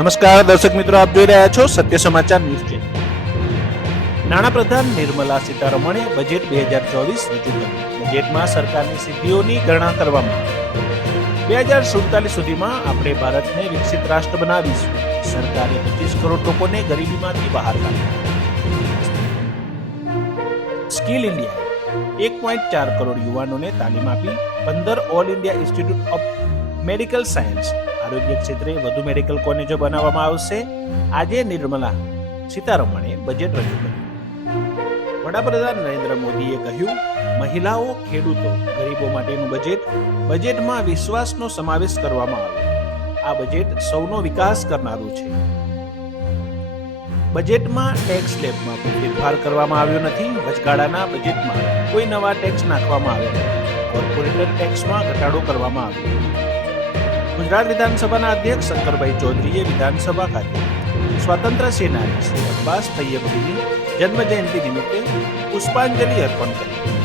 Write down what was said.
નમસ્કાર દર્શક મિત્રો, આપ જોઈ રહ્યા છો સત્ય સમાચાર ન્યૂઝ ચેનલ. નાણાપ્રધાન નિર્મલા સીતારમણે બજેટ 2024 રજૂ કર્યું. બજેટમાં સરકારની સિદ્ધિઓની ગણના કરવામાં આવી. 2047 સુધીમાં આપણે ભારતને વિકસિત રાષ્ટ્ર બનાવીશું. સરકારે 25 કરોડ લોકોને ગરીબીમાંથી બહાર કાઢ્યા. સ્કિલ ઇન્ડિયાએ 1.4 કરોડ યુવાનોને તાલીમ આપી. 15 all India institute of medical science આરોગ્ય ક્ષેત્રે વધુ મેડિકલ કોલેજો બનાવવામાં આવશે. આજે નિર્મલા સીતારમણે બજેટ રજૂ કર્યું. વડાપ્રધાન નરેન્દ્ર મોદીએ કહ્યું, મહિલાઓ, ખેડૂતો, ગરીબો માટેનું બજેટમાં વિશ્વાસનો સમાવેશ કરવામાં આવ્યો. આ બજેટ સૌનો વિકાસ કરનારું છે. બજેટમાં ટેક્સ સ્લેબમાં કોઈ ફેરફાર કરવામાં આવ્યો નથી. વચગાળાના બજેટમાં કોઈ નવા ટેક્સ નાખવામાં આવ્યા નથી. કોર્પોરેટર ટેક્સમાં ઘટાડો કરવામાં આવ્યો. ગુજરાત વિધાનસભાના અધ્યક્ષ શંકરભાઈ ચૌધરીએ વિધાનસભા ખાતે સ્વાતંત્ર્ય સેનાની શ્રી અબ્બાસ તૈયબની જન્મ જયંતિ નિમિત્તે પુષ્પાંજલિ અર્પણ કરી.